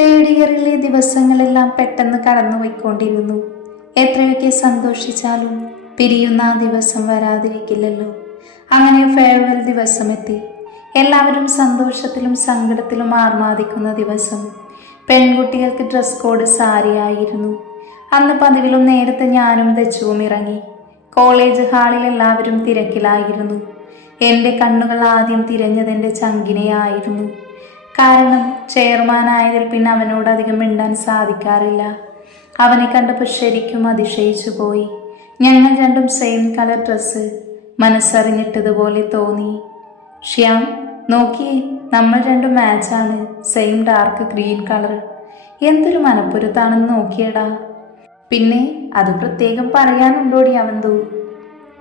Third ഇയറിലെ ദിവസങ്ങളെല്ലാം പെട്ടെന്ന് കടന്നുപോയിക്കൊണ്ടിരുന്നു. എത്രയൊക്കെ സന്തോഷിച്ചാലും പിരിയുന്ന ആ ദിവസം വരാതിരിക്കില്ലല്ലോ. അങ്ങനെ ഫെയർവെൽ ദിവസം എത്തി. എല്ലാവരും സന്തോഷത്തിലും സങ്കടത്തിലും ആർമാദിക്കുന്ന ദിവസം. പെൺകുട്ടികൾക്ക് ഡ്രസ് കോഡ് സാരിയായിരുന്നു. അന്ന് പതിവിലും നേരത്തെ ഞാനും ദച്ചുവും ഇറങ്ങി. കോളേജ് ഹാളിൽ എല്ലാവരും തിരക്കിലായിരുന്നു. എൻ്റെ കണ്ണുകൾ ആദ്യം തിരഞ്ഞതെൻ്റെ ചങ്കിനെയായിരുന്നു. കാരണം ചെയർമാനായതിൽ പിന്നെ അവനോട് അധികം മിണ്ടാൻ സാധിക്കാറില്ല. അവനെ കണ്ടപ്പോൾ ശരിക്കും അതിശയിച്ചു പോയി. ഞങ്ങൾ രണ്ടും സെയിം കളർ ഡ്രസ്സ്. മനസ്സറിഞ്ഞിട്ടതുപോലെ തോന്നി. ശ്യാം, നോക്കിയേ, നമ്മൾ രണ്ടും മാച്ചാണ്. Same dark green colour. എന്തൊരു മനപ്പുരത്താണെന്ന് നോക്കിയടാ. പിന്നെ അത് പ്രത്യേകം പറയാനുണ്ടോടി അവന്തു?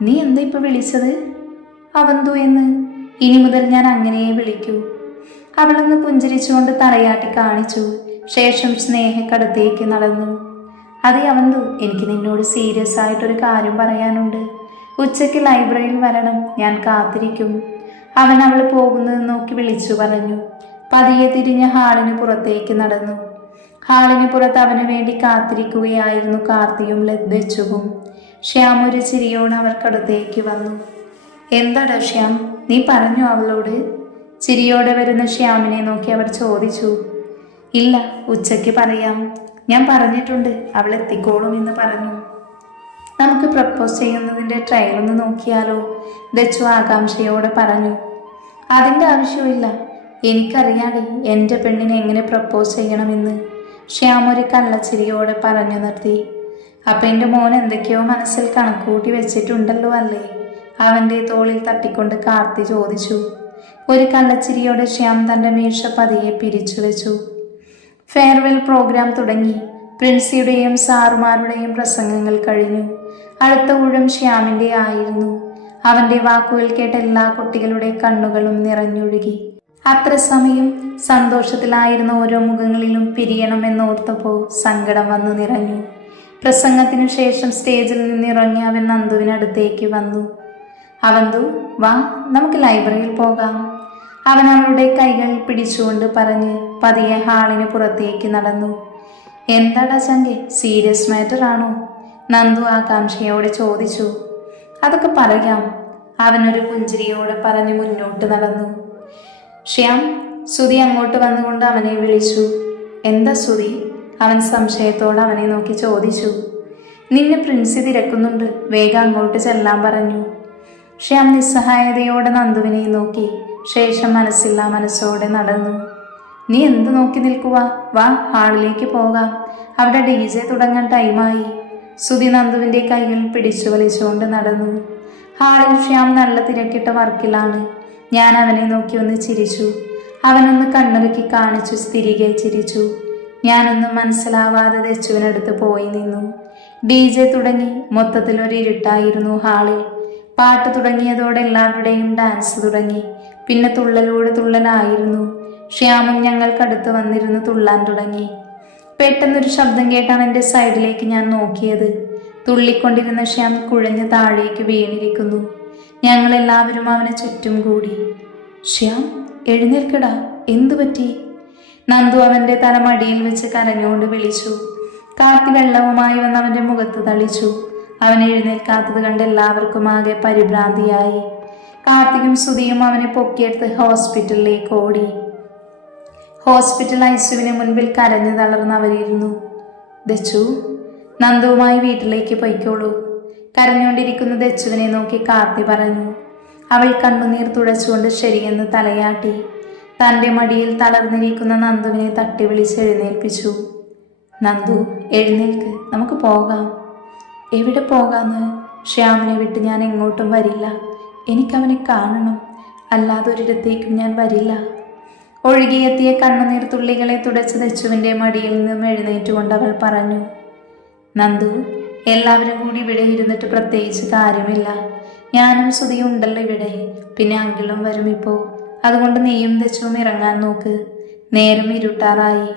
നീ എന്താ ഇപ്പൊ വിളിച്ചത് അവന്തു എന്ന്? ഇനി മുതൽ ഞാൻ അങ്ങനെയേ വിളിക്കൂ. അവളൊന്ന് പുഞ്ചിരിച്ചുകൊണ്ട് തലയാട്ടി കാണിച്ചു. ശേഷം സ്നേഹക്കടുത്തേക്ക് നടന്നു. അതെ അവന്തു, എനിക്ക് നിന്നോട് സീരിയസ് ആയിട്ടൊരു കാര്യം പറയാനുണ്ട്. ഉച്ചയ്ക്ക് ലൈബ്രറിയിൽ വരണം, ഞാൻ കാത്തിരിക്കും. അവൻ അവൾ പോകുന്നത് നോക്കി വിളിച്ചു പറഞ്ഞു. പതിയെ തിരിഞ്ഞ ഹാളിന് പുറത്തേക്ക് നടന്നു. ഹാളിന് പുറത്ത് അവന് വേണ്ടി കാത്തിരിക്കുകയായിരുന്നു കാർത്തിയും ദച്ചുവും. ശ്യാം ഒരു ചിരിയോട് അവർക്കടുത്തേക്ക് വന്നു. എന്താടാ ശ്യാം, നീ പറഞ്ഞു അവളോട്? ചിരിയോടെ വരുന്ന ശ്യാമിനെ നോക്കി അവർ ചോദിച്ചു. ഇല്ല, ഉച്ചയ്ക്ക് പറയാം. ഞാൻ പറഞ്ഞിട്ടുണ്ട്, അവൾ എത്തിക്കോളും എന്ന് പറഞ്ഞു. നമുക്ക് പ്രപ്പോസ് ചെയ്യുന്നതിൻ്റെ ട്രയൽ ഒന്ന് നോക്കിയാലോ? ദച്ചു ആകാംക്ഷയോടെ പറഞ്ഞു. അതിൻ്റെ ആവശ്യമില്ല, എനിക്കറിയാടി എൻ്റെ പെണ്ണിനെ എങ്ങനെ പ്രപ്പോസ് ചെയ്യണമെന്ന്. ശ്യാം ഒരു കള്ളച്ചിരിയോടെ പറഞ്ഞു നിർത്തി. അപ്പം എൻ്റെ മോൻ എന്തൊക്കെയോ മനസ്സിൽ കണക്കൂട്ടി വെച്ചിട്ടുണ്ടല്ലോ അല്ലേ? അവൻ്റെ തോളിൽ തട്ടിക്കൊണ്ട് കാർത്തി ചോദിച്ചു. ഒരു കള്ളച്ചിരിയോടെ ശ്യാം തൻ്റെ മീശ പതിയെ പിരിച്ചു വെച്ചു. ഫെയർവെൽ പ്രോഗ്രാം തുടങ്ങി. പ്രിൻസിയുടെയും സാറുമാരുടെയും പ്രസംഗങ്ങൾ കഴിഞ്ഞു. അടുത്ത ഊഴം ശ്യാമിൻ്റെ ആയിരുന്നു. അവൻ്റെ വാക്കുകൾ കേട്ട എല്ലാ കുട്ടികളുടെ കണ്ണുകളും നിറഞ്ഞൊഴുകി. അത്ര സമയം സന്തോഷത്തിലായിരുന്ന ഓരോ മുഖങ്ങളിലും പിരിയണമെന്നോർത്തപ്പോൾ സങ്കടം വന്നു നിറഞ്ഞു. പ്രസംഗത്തിനു ശേഷം സ്റ്റേജിൽ നിന്നിറങ്ങി അവൻ നന്ദുവിനടുത്തേക്ക് വന്നു. അവന്തു, വാ, നമുക്ക് ലൈബ്രറിയിൽ പോകാം. അവൻ അവളുടെ കൈകൾ പിടിച്ചുകൊണ്ട് പറഞ്ഞ് പതിയെ ഹാളിന് പുറത്തേക്ക് നടന്നു. എന്താടാ ചങ്കെ, സീരിയസ് മാറ്റർ ആണോ? നന്ദു ആകാംക്ഷയോടെ ചോദിച്ചു. അതൊക്കെ പറയാം, അവനൊരു പുഞ്ചിരിയോടെ പറഞ്ഞ് മുന്നോട്ട് നടന്നു. ശ്യാം, സുധി അങ്ങോട്ട് വന്നുകൊണ്ട് അവനെ വിളിച്ചു. എന്താ സുധി? അവൻ സംശയത്തോടെ അവനെ നോക്കി ചോദിച്ചു. നിന്നെ പ്രിൻസി തിരക്കുന്നുണ്ട്, വേഗം അങ്ങോട്ട് ചെല്ലാൻ പറഞ്ഞു. ശ്യാം നിസ്സഹായതയോടെ നന്ദുവിനെ നോക്കി. ശേഷം മനസ്സില്ലാ മനസ്സോടെ നടന്നു. നീ എന്ത് നോക്കി നിൽക്കുക? വാ, ഹാളിലേക്ക് പോകാം. അവിടെ DJ തുടങ്ങാൻ ടൈമായി. സുധി നന്ദുവിൻ്റെ കൈകൾ പിടിച്ചു വലിച്ചുകൊണ്ട് നടന്നു. ഹാളിൽ ശ്യാം നല്ല തിരക്കിട്ട വർക്കിലാണ്. ഞാൻ അവനെ നോക്കി ഒന്ന് ചിരിച്ചു. അവനൊന്ന് കണ്ണിറുക്കി കാണിച്ചു തിരികെ ചിരിച്ചു. ഞാനൊന്നും മനസ്സിലാവാതെ ദച്ചുവിനടുത്ത് പോയി നിന്നു. DJ തുടങ്ങി. മൊത്തത്തിലൊരു ഇരുട്ടായിരുന്നു ഹാളിൽ. പാട്ട് തുടങ്ങിയതോടെ എല്ലാവരുടെയും ഡാൻസ് തുടങ്ങി. പിന്നെ തുള്ളലോട് തുള്ളലായിരുന്നു. ശ്യാമും ഞങ്ങൾക്കടുത്ത് വന്നിരുന്ന് തുള്ളാൻ തുടങ്ങി. പെട്ടെന്നൊരു ശബ്ദം കേട്ടാണ് എൻ്റെ സൈഡിലേക്ക് ഞാൻ നോക്കിയത്. തുള്ളിക്കൊണ്ടിരുന്ന ശ്യാം കുഴഞ്ഞ് താഴേക്ക് വീണിരിക്കുന്നു. ഞങ്ങളെല്ലാവരും അവനെ ചുറ്റും കൂടി. ശ്യാം, എഴുന്നേൽക്കടാ, എന്തു പറ്റി? നന്ദു അവൻ്റെ തല മടിയിൽ വെച്ച് കരഞ്ഞുകൊണ്ട് വിളിച്ചു. കാർത്തി വെള്ളവുമായി വന്ന് അവൻ്റെ മുഖത്ത് തളിച്ചു. അവൻ എഴുന്നേൽക്കാത്തത് കണ്ട് എല്ലാവർക്കും ആകെ പരിഭ്രാന്തിയായി. കാർത്തികും സുധിയും അവനെ പൊക്കിയെടുത്ത് ഹോസ്പിറ്റലിലേക്ക് ഓടി. ഹോസ്പിറ്റൽ ഐസിയുവിന് മുൻപിൽ കരഞ്ഞു തളർന്നവരിരുന്നു. ദച്ചു, നന്ദുവുമായി വീട്ടിലേക്ക് പൊയ്ക്കോളൂ. കരഞ്ഞുകൊണ്ടിരിക്കുന്ന ദച്ചുവിനെ നോക്കി കാർത്തി പറഞ്ഞു. അവൾ കണ്ണുനീർ തുടച്ചുകൊണ്ട് ശരിയെന്ന് തലയാട്ടി. തൻ്റെ മടിയിൽ തളർന്നിരിക്കുന്ന നന്ദുവിനെ തട്ടി വിളിച്ച് എഴുന്നേൽപ്പിച്ചു. നന്ദു, എഴുന്നേൽക്ക്, നമുക്ക് പോകാം. എവിടെ പോകാന്ന്? ശ്യാമിനെ വിട്ട് ഞാൻ എങ്ങോട്ടും വരില്ല. എനിക്കവനെ കാണണം, അല്ലാതൊരിടത്തേക്കും ഞാൻ വരില്ല. ഒഴുകിയെത്തിയ കണ്ണുനീർ തുള്ളികളെ തുടച്ച് ദച്ചുവിൻ്റെ മടിയിൽ നിന്നും എഴുന്നേറ്റുകൊണ്ട് അവൾ പറഞ്ഞു. നന്ദു, എല്ലാവരും കൂടി ഇവിടെ ഇരുന്നിട്ട് പ്രത്യേകിച്ച് കാര്യമില്ല. ഞാനും സുധിയും ഉണ്ടല്ലോ ഇവിടെ. പിന്നെ അങ്കിളും വരും ഇപ്പോൾ. അതുകൊണ്ട് നീയും ദച്ചുവും ഇറങ്ങാൻ നോക്ക്. നേരം ഇരുട്ടാറായി.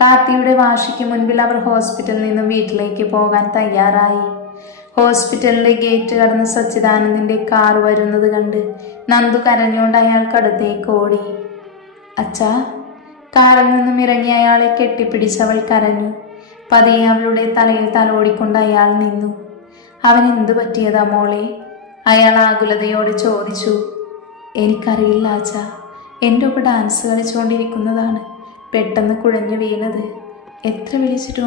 കാർത്തിയുടെ വാശിക്ക് മുൻപിൽ അവർ ഹോസ്പിറ്റലിൽ നിന്നും വീട്ടിലേക്ക് പോകാൻ തയ്യാറായി. ഹോസ്പിറ്റലിലെ ഗേറ്റ് കടന്ന് സച്ചിദാനന്ദിൻ്റെ കാർ വരുന്നത് കണ്ട് നന്ദു കരഞ്ഞുകൊണ്ട് അയാൾക്കടുത്തേക്ക് ഓടി. അച്ഛാ, കാറിൽ നിന്നും ഇറങ്ങി അയാളെ കെട്ടിപ്പിടിച്ച് അവൾ കരഞ്ഞു. പതിയെ അവളുടെ തലയിൽ തലോടിക്കൊണ്ട് അയാൾ നിന്നു. അവൻ എന്തു പറ്റിയതാ മോളെ? അയാൾ ആകുലതയോട് ചോദിച്ചു. എനിക്കറിയില്ല ആച്ചാ, എൻ്റെ ഒപ്പം ഡാൻസ് കളിച്ചുകൊണ്ടിരിക്കുന്നതാണ് പെട്ടെന്ന് കുഴഞ്ഞു വീണത്. എത്ര വിളിച്ചിട്ടും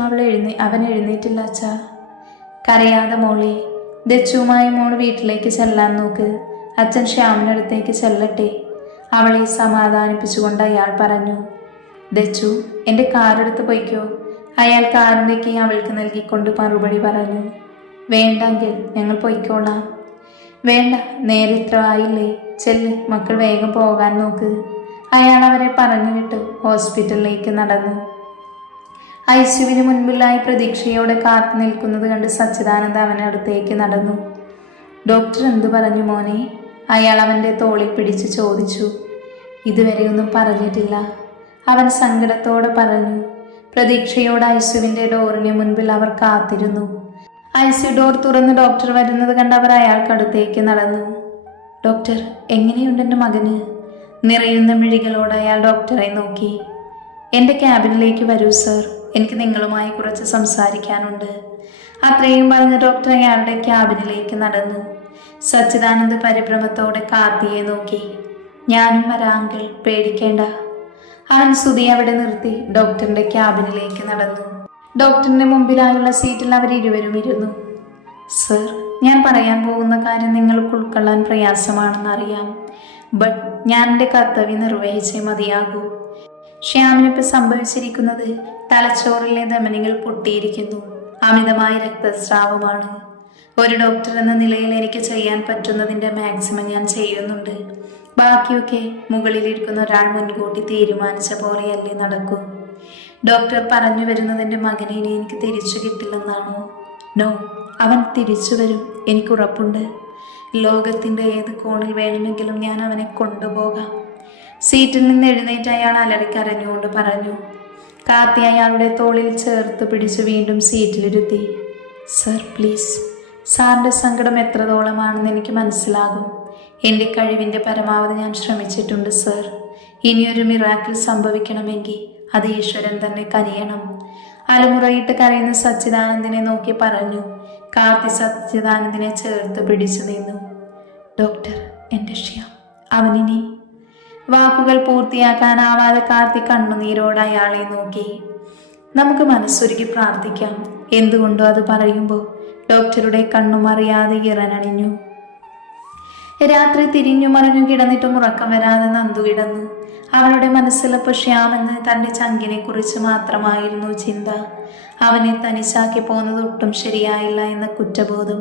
അവൻ എഴുന്നേറ്റില്ല അച്ഛാ. കരയാതെ മോളെ, ദച്ചുവുമായി മോൾ വീട്ടിലേക്ക് ചെല്ലാൻ നോക്ക്. അച്ഛൻ ശ്യാമിനടുത്തേക്ക് ചെല്ലട്ടെ. അവളെ സമാധാനിപ്പിച്ചുകൊണ്ട് അയാൾ പറഞ്ഞു. ദച്ചു, എൻ്റെ കാറെടുത്ത് പൊയ്ക്കോ. അയാൾ കാറിൻ്റെ കീ അവൾക്ക് നൽകിക്കൊണ്ട് മറുപടി പറഞ്ഞു. വേണ്ടെങ്കിൽ ഞങ്ങൾ പൊയ്ക്കോളാം. വേണ്ട, നേരെ ഇത്ര ആയില്ലേ, ചെല്ല്, മക്കൾ വേഗം പോകാൻ നോക്ക്. അയാൾ അവരെ പറഞ്ഞു വിട്ടു ഹോസ്പിറ്റലിലേക്ക് നടന്നു. ഐസിയുവിന് മുൻപിലായി പ്രതീക്ഷയോടെ കാത്തു നിൽക്കുന്നത് കണ്ട് സച്ചിദാനന്ദ അവനടുത്തേക്ക് നടന്നു. ഡോക്ടർ എന്തു പറഞ്ഞു മോനെ? അയാൾ അവൻ്റെ തോളിൽ പിടിച്ച് ചോദിച്ചു. ഇതുവരെയൊന്നും പറഞ്ഞിട്ടില്ല, അവൻ സങ്കടത്തോടെ പറഞ്ഞു. പ്രതീക്ഷയോടെ ഐസിയുവിൻ്റെ ഡോറിന് മുൻപിൽ അവർ കാത്തിരുന്നു. ഐസിയു ഡോർ തുറന്ന് ഡോക്ടർ വരുന്നത് കണ്ട് അവർ അയാൾക്കടുത്തേക്ക് നടന്നു. ഡോക്ടർ, എങ്ങനെയുണ്ട് എൻ്റെ മകന്? നിറയുന്ന മിഴികളോട് അയാൾ ഡോക്ടറെ നോക്കി. എൻ്റെ ക്യാബിനിലേക്ക് വരൂ സർ, എനിക്ക് നിങ്ങളുമായി കുറച്ച് സംസാരിക്കാനുണ്ട്. അത്രയും പറഞ്ഞ ഡോക്ടർ അയാളുടെ ക്യാബിനിലേക്ക് നടന്നു. സച്ചിദാനന്ദ് പരിഭ്രമത്തോടെ കാർത്തിയെ നോക്കി. ഞാനും വരാം അങ്കിൾ, പേടിക്കേണ്ട. അവൻ സുധി അവിടെ നിർത്തി ഡോക്ടറിന്റെ ക്യാബിനിലേക്ക് നടന്നു. ഡോക്ടറിന്റെ മുമ്പിലായുള്ള സീറ്റിൽ അവരിരുവരും ഇരുന്നു. സർ, ഞാൻ പറയാൻ പോകുന്ന കാര്യം നിങ്ങൾക്ക് ഉൾക്കൊള്ളാൻ പ്രയാസമാണെന്നറിയാം. ബട്ട് ഞാൻ എൻ്റെ കർത്തവ്യം നിർവഹിച്ചേ മതിയാകൂ. ശ്യാമിനിപ്പോൾ സംഭവിച്ചിരിക്കുന്നത് തലച്ചോറിലെ ധമനികൾ പൊട്ടിയിരിക്കുന്നു. അമിതമായ രക്തസ്രാവമാണ്. ഒരു ഡോക്ടർ എന്ന നിലയിൽ എനിക്ക് ചെയ്യാൻ പറ്റുന്നതിൻ്റെ മാക്സിമം ഞാൻ ചെയ്യുന്നുണ്ട്. ബാക്കിയൊക്കെ മുകളിലിരിക്കുന്ന ഒരാൾ മുൻകൂട്ടി തീരുമാനിച്ച പോലെയല്ലേ നടക്കൂ. ഡോക്ടർ പറഞ്ഞു വരുന്നതിൻ്റെ മകനെ ഇനി എനിക്ക് തിരിച്ചു കിട്ടില്ലെന്നാണോ? നോ, അവൻ തിരിച്ചു വരും, എനിക്കുറപ്പുണ്ട്. ലോകത്തിൻ്റെ ഏത് കോണിൽ വേണമെങ്കിലും ഞാൻ അവനെ കൊണ്ടുപോകാം. സീറ്റിൽ നിന്ന് എഴുന്നേറ്റ് അയാൾ അലറിക്കരഞ്ഞുകൊണ്ട് പറഞ്ഞു. കാർത്തി അയാളുടെ തോളിൽ ചേർത്ത് പിടിച്ച് വീണ്ടും സീറ്റിലിരുത്തി. സർ പ്ലീസ്, സാറിൻ്റെ സങ്കടം എത്രത്തോളമാണെന്ന് എനിക്ക് മനസ്സിലാകും. എൻ്റെ കഴിവിൻ്റെ പരമാവധി ഞാൻ ശ്രമിച്ചിട്ടുണ്ട് സർ. ഇനിയൊരു മിറാക്കിൾ സംഭവിക്കണമെങ്കിൽ അത് ഈശ്വരൻ തന്നെ കനിയണം. അലമുറയിട്ട് കരയുന്ന സച്ചിദാനന്ദിനെ നോക്കി പറഞ്ഞു. കാർത്തി സച്ചിദാനന്ദിനെ ചേർത്ത് പിടിച്ചു നിന്നു. ഡോക്ടർ, എൻ്റെ ശ്യാം, അവനിനി... വാക്കുകൾ പൂർത്തിയാക്കാനാവാതെ കാർത്തി കണ്ണുനീരോട് അയാളെ നോക്കി. നമുക്ക് മനസ്സൊരുക്കി പ്രാർത്ഥിക്കാം. എന്തുകൊണ്ടോ അത് പറയുമ്പോൾ ഡോക്ടറുടെ കണ്ണുമറിയാതെ ഇറനണിഞ്ഞു. രാത്രി തിരിഞ്ഞു മറിഞ്ഞു കിടന്നിട്ടും ഉറക്കം വരാതെ നന്ദു കിടന്നു. അവളുടെ മനസ്സിലപ്പോൾ ശ്യാമെന്ന് തൻ്റെ ചങ്കിനെ കുറിച്ച് മാത്രമായിരുന്നു ചിന്ത. അവനെ തനിച്ചാക്കി പോകുന്നത് ഒട്ടും ശരിയായില്ല എന്ന കുറ്റബോധം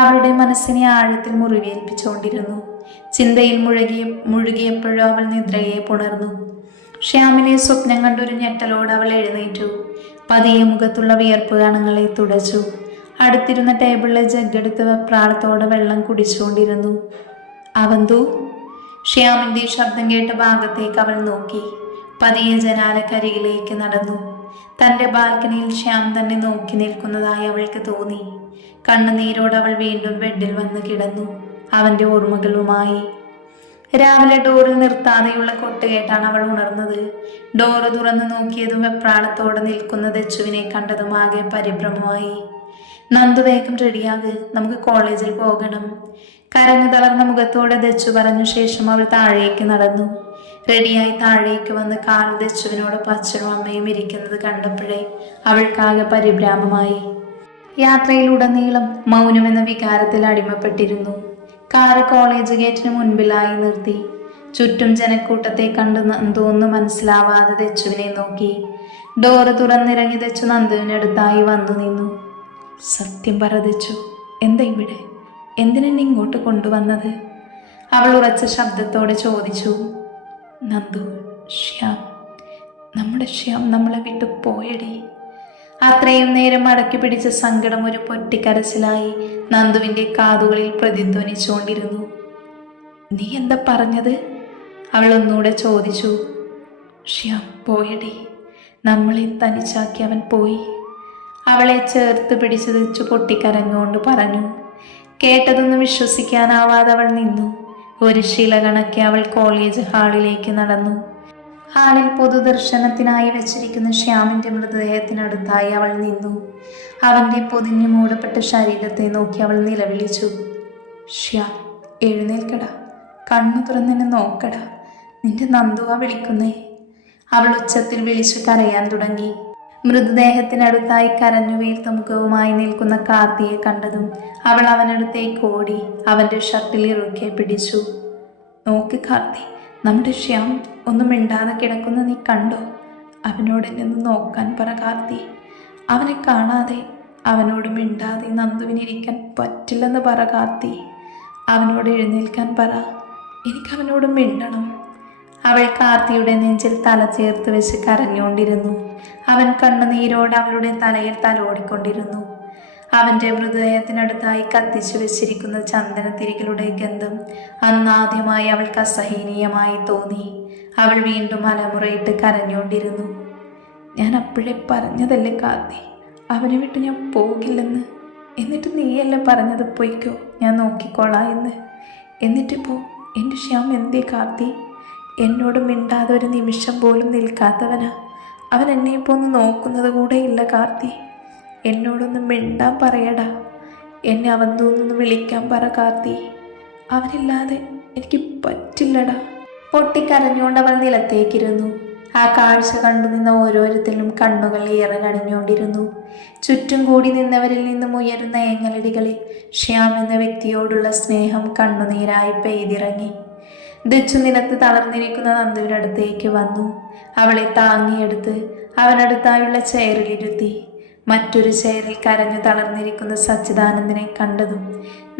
അവളുടെ മനസ്സിനെ ആഴത്തിൽ മുറിവേൽപ്പിച്ചുകൊണ്ടിരുന്നു. ചിന്തയിൽ മുഴുകിയപ്പോഴും അവൾ നിദ്രയെ പുണർന്നു. ശ്യാമിനെ സ്വപ്നം കണ്ടൊരു ഞെട്ടലോട് അവൾ എഴുന്നേറ്റു. പതിയെ മുഖത്തുള്ള വിയർപ്പ് കണങ്ങളെ തുടച്ചു. അടുത്തിരുന്ന ടേബിളിലെ ജഗ്ഗെടുത്ത് വെപ്രാളത്തോടെ വെള്ളം കുടിച്ചുകൊണ്ടിരുന്നു. അവന്തു! ശ്യാമിൻ്റെ ശബ്ദം കേട്ട ഭാഗത്തേക്ക് അവൾ നോക്കി. പതിയെ ജനാലക്കരികിലേക്ക് നടന്നു. തൻ്റെ ബാൽക്കണിയിൽ ശ്യാം തന്നെ നോക്കി നിൽക്കുന്നതായി അവൾക്ക് തോന്നി. കണ്ണുനീരോട് അവൾ വീണ്ടും ബെഡിൽ വന്ന് കിടന്നു, അവൻ്റെ ഓർമ്മകളുമായി. രാവിലെ ഡോറിൽ നിർത്താതെയുള്ള കൊട്ടുകേട്ടാണ് അവൾ ഉണർന്നത്. ഡോറ് തുറന്നു നോക്കിയതും വെപ്രാളത്തോടെ നിൽക്കുന്ന ദച്ചുവിനെ കണ്ടതും ആകെ പരിഭ്രമമായി. നന്ദു വേഗം റെഡിയാക്, നമുക്ക് കോളേജിൽ പോകണം. കരഞ്ഞു തളർന്ന മുഖത്തോടെ ദച്ചു പറഞ്ഞു ശേഷം അവൾ താഴേക്ക് നടന്നു. റെഡിയായി താഴേക്ക് വന്ന് കാൽ ദച്ചുവിനോടൊപ്പം അച്ഛനും അമ്മയും ഇരിക്കുന്നത് കണ്ടപ്പോഴേ അവൾക്കാകെ പരിഭ്രാമമായി. യാത്രയിലുടനീളം മൗനമെന്ന വികാരത്തിൽ അടിമപ്പെട്ടിരുന്നു. കാറ് കോളേജ് ഗേറ്റിന് മുൻപിലായി നിർത്തി. ചുറ്റും ജനക്കൂട്ടത്തെ കണ്ട് നന്ദുവൊന്നും മനസ്സിലാവാതെ ദച്ചുവിനെ നോക്കി. ഡോറ് തുറന്നിറങ്ങി ദച്ചു നന്ദുവിനടുത്തായി വന്നു നിന്നു. സത്യം പറ ദച്ചു, എന്താ ഇവിടെ? എന്തിനെന്നെ ഇങ്ങോട്ട് കൊണ്ടുവന്നത്? അവൾ ഉറച്ച ശബ്ദത്തോടെ ചോദിച്ചു. നന്ദു, ശ്യാം, നമ്മുടെ ശ്യാം നമ്മളെ വിട്ടു പോയടി. അത്രയും നേരം അടക്കി പിടിച്ച സങ്കടം ഒരു പൊട്ടിക്കരച്ചിലായി നന്ദുവിൻ്റെ കാതുകളിൽ പ്രതിധ്വനിച്ചുകൊണ്ടിരുന്നു. നീ എന്താ പറഞ്ഞത്? അവൾ ഒന്നുകൂടെ ചോദിച്ചു. ശ്യാം പോയടി, നമ്മളെ തനിച്ചാക്കി അവൻ പോയി. അവളെ ചേർത്ത് പിടിച്ചു വെച്ചു പൊട്ടിക്കരഞ്ഞുകൊണ്ട് പറഞ്ഞു. കേട്ടതൊന്നും വിശ്വസിക്കാനാവാതെ അവൾ നിന്നു. ഒരു ശില കണക്കെ അവൾ കോളേജ് ഹാളിലേക്ക് നടന്നു. ഹാളിൽ പൊതുദർശനത്തിനായി വെച്ചിരിക്കുന്ന ശ്യാമിന്റെ മൃതദേഹത്തിനടുത്തായി അവൾ നിന്നു. അവന്റെ പൊതിഞ്ഞു മൂടപ്പെട്ട ശരീരത്തെ നോക്കി അവൾ നിലവിളിച്ചു. ശ്യാം, എഴുന്നേൽക്കടാ, കണ്ണു തുറന്നെന്നെ നോക്കടാ, നിന്റെ നന്ദുവാ വിളിക്കുന്നേ. അവൾ ഉച്ചത്തിൽ വിളിച്ചു കരയാൻ തുടങ്ങി. മൃതദേഹത്തിനടുത്തായി കരഞ്ഞു വീർത്ത മുഖവുമായി നിൽക്കുന്ന കാർത്തിയെ കണ്ടതും അവൾ അവനടുത്തേക്ക് ഓടി അവന്റെ ഷർട്ടിൽ ഇറുക്കെ പിടിച്ചു. നോക്ക് കാർത്തി, നമ്മുടെ ശ്യാം ഒന്നും മിണ്ടാതെ കിടക്കുന്ന നീ കണ്ടോ? അവനോട് എന്നെ ഒന്ന് നോക്കാൻ പറ കാർത്തി. അവനെ കാണാതെ അവനോട് മിണ്ടാതെ നന്ദുവിനിരിക്കാൻ പറ്റില്ലെന്ന് പറ കാർത്തി. അവനോട് എഴുന്നേൽക്കാൻ പറ, എനിക്കവനോട് മിണ്ടണം. അവൾ കാർത്തിയുടെ നെഞ്ചിൽ തല ചേർത്ത് വെച്ച് കരഞ്ഞുകൊണ്ടിരുന്നു. അവൻ കണ്ണുനീരോട് അവളുടെ തലയിൽ തലോടിക്കൊണ്ടിരുന്നു. അവന്റെ മൃതദേഹത്തിനടുത്തായി കത്തിച്ചു വെച്ചിരിക്കുന്ന ചന്ദനത്തിരികളുടെ ഗന്ധം അന്നാദ്യമായി അവൾക്ക് അസഹനീയമായി തോന്നി. അവൾ വീണ്ടും അലമുറയിട്ട് കരഞ്ഞുകൊണ്ടിരുന്നു. ഞാൻ അപ്പോഴേ പറഞ്ഞതല്ലേ കാർത്തി, അവനെ വിട്ട് ഞാൻ പോകില്ലെന്ന്. എന്നിട്ട് നീയല്ലേ പറഞ്ഞത് പൊയ്ക്കോ, ഞാൻ നോക്കിക്കോളാം എന്ന്. എന്നിട്ടിപ്പോൾ എൻ്റെ ശ്യാം എന്തേ കാർത്തി? എന്നോട് മിണ്ടാതെ ഒരു നിമിഷം പോലും നിൽക്കാത്തവനാ. അവൻ എന്നെ ഇപ്പോൾ ഒന്ന് നോക്കുന്നത് കൂടെ ഇല്ല കാർത്തി. എന്നോടൊന്ന് മിണ്ടാൻ പറയടാ, എന്നെ അവൻ തോന്നുന്നു വിളിക്കാൻ പറ കാർത്തി. അവനില്ലാതെ എനിക്ക് പറ്റില്ലടാ. പൊട്ടിക്കരഞ്ഞുകൊണ്ട് അവൾ നിലത്തേക്കിരുന്നു. ആ കാഴ്ച കണ്ടു നിന്ന ഓരോരുത്തരും കണ്ണുകൾ ഏറെ കണിഞ്ഞുകൊണ്ടിരുന്നു. ചുറ്റും കൂടി നിന്നവരിൽ നിന്നും ഉയരുന്ന ഏങ്ങലടികളിൽ ശ്യാം എന്ന വ്യക്തിയോടുള്ള സ്നേഹം കണ്ണുനീരായി പെയ്തിറങ്ങി. ദച്ചു നിലത്ത് തളർന്നിരിക്കുന്ന നന്ദുവിനടുത്തേക്ക് വന്നു. അവളെ താങ്ങിയെടുത്ത് അവനടുത്തായുള്ള ചെയറിലിരുത്തി. മറ്റൊരു ചെയറിൽ കരഞ്ഞു തളർന്നിരിക്കുന്ന സച്ചിദാനന്ദനെ കണ്ടതും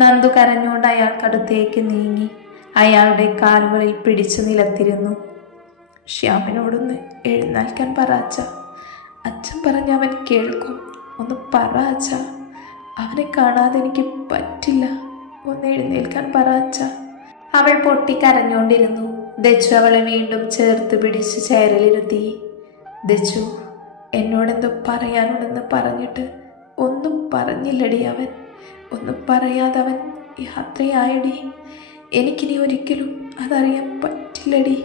നന്ദു കരഞ്ഞുകൊണ്ട് അയാൾക്കടുത്തേക്ക് നീങ്ങി അയാളുടെ കാലുകളിൽ പിടിച്ചു നിലത്തിരുന്നു. ശ്യാമിനോടൊന്ന് എഴുന്നേൽക്കാൻ പറ അച്ഛ. അച്ഛൻ പറഞ്ഞ അവൻ കേൾക്കും. ഒന്ന് പറ അച്ഛ, അവനെ കാണാതെ എനിക്ക് പറ്റില്ല. ഒന്ന് എഴുന്നേൽക്കാൻ പറ അച്ഛ. അവൾ പൊട്ടിക്കരഞ്ഞുകൊണ്ടിരുന്നു. ദച്ചു അവളെ വീണ്ടും ചേർത്ത് പിടിച്ച് ചെയറിലിരുത്തി. ദച്ചു, എന്നോടെന്തോ പറയാനുണ്ടെന്ന് പറഞ്ഞിട്ട് ഒന്നും പറഞ്ഞില്ലടി അവൻ. ഒന്നും പറയാതെ അവൻ യാത്രയായടി. എനിക്കിനി ഒരിക്കലും അതറിയാൻ പറ്റില്ലടി.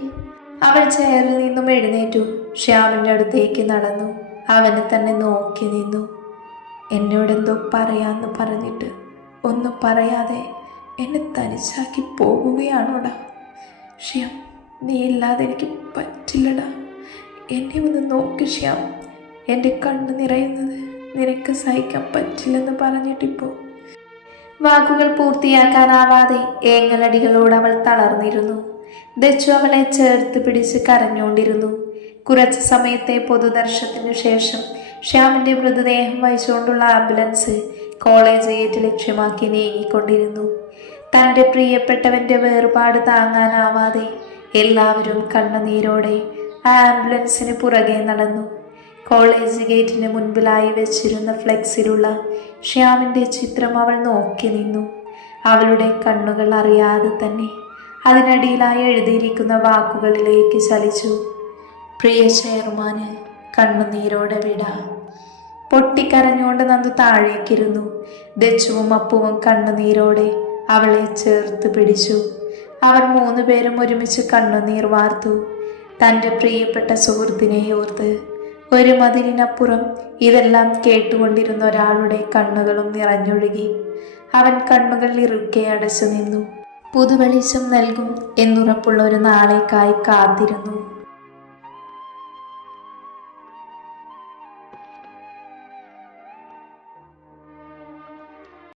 അവൾ ചെയറിൽ നിന്നും എഴുന്നേറ്റു. ശ്യാമിൻ്റെ അടുത്തേക്ക് നടന്നു. അവനെ തന്നെ നോക്കി നിന്നു. എന്നോടെന്തോ പറയാന്ന് പറഞ്ഞിട്ട് ഒന്നും പറയാതെ എന്നെ തനിച്ചാക്കി പോകുകയാണോടാ? ശ്യാം, നീ ഇല്ലാതെ എനിക്ക് പറ്റില്ലടാ. എന്നെ ഒന്ന് നോക്ക് ശ്യാം. എൻ്റെ കണ്ണ് നിറയുന്നത് നിനക്ക് സഹിക്കാൻ പറ്റില്ലെന്ന് പറഞ്ഞിട്ടിപ്പോൾ. വാക്കുകൾ പൂർത്തിയാക്കാനാവാതെ ഏങ്ങലടികളോട് അവൾ തളർന്നിരുന്നു. ദച്ചു അവളെ ചേർത്ത് പിടിച്ച് കരഞ്ഞുകൊണ്ടിരുന്നു. കുറച്ച് സമയത്തെ പൊതുദർശനത്തിനു ശേഷം ശ്യാമിൻ്റെ മൃതദേഹം വഹിച്ചുകൊണ്ടുള്ള ആംബുലൻസ് കോളേജ് ഗേറ്റ് ലക്ഷ്യമാക്കി നീങ്ങിക്കൊണ്ടിരുന്നു. തൻ്റെ പ്രിയപ്പെട്ടവൻ്റെ വേർപാട് താങ്ങാനാവാതെ എല്ലാവരും കണ്ണുനീരോടെ ആംബുലൻസിന് പുറകെ നടന്നു. കോളേജ് ഗേറ്റിന് മുൻപിലായി വെച്ചിരുന്ന ഫ്ലെക്സിലുള്ള ശ്യാമിൻ്റെ ചിത്രം അവൾ നോക്കി നിന്നു. അവളുടെ കണ്ണുകൾ അറിയാതെ തന്നെ അതിനടിയിലായി എഴുതിയിരിക്കുന്ന വാക്കുകളിലേക്ക് ചലിച്ചു. പ്രിയ ചെയർമാന് കണ്ണുനീരോടെ വിട. പൊട്ടിക്കരഞ്ഞുകൊണ്ട് നന്ദു താഴേക്കിരുന്നു. ദച്ചുവും അപ്പുവും കണ്ണുനീരോടെ അവളെ ചേർത്ത് പിടിച്ചു. അവർ 3 പേരും ഒരുമിച്ച് കണ്ണുനീർ വാർത്തു. തൻ്റെ പ്രിയപ്പെട്ട സുഹൃത്തിനെ ഓർത്ത്. ഒരു മതിലിനപ്പുറം ഇതെല്ലാം കേട്ടുകൊണ്ടിരുന്ന ഒരാളുടെ കണ്ണുകളും നിറഞ്ഞൊഴുകി. അവൻ കണ്ണുകൾ ഇറുക്കെ അടച്ചു നിന്നു. പുതുവെളിച്ചം നൽകും എന്നുറപ്പുള്ള ഒരു നാളേക്കായി കാത്തിരുന്നു.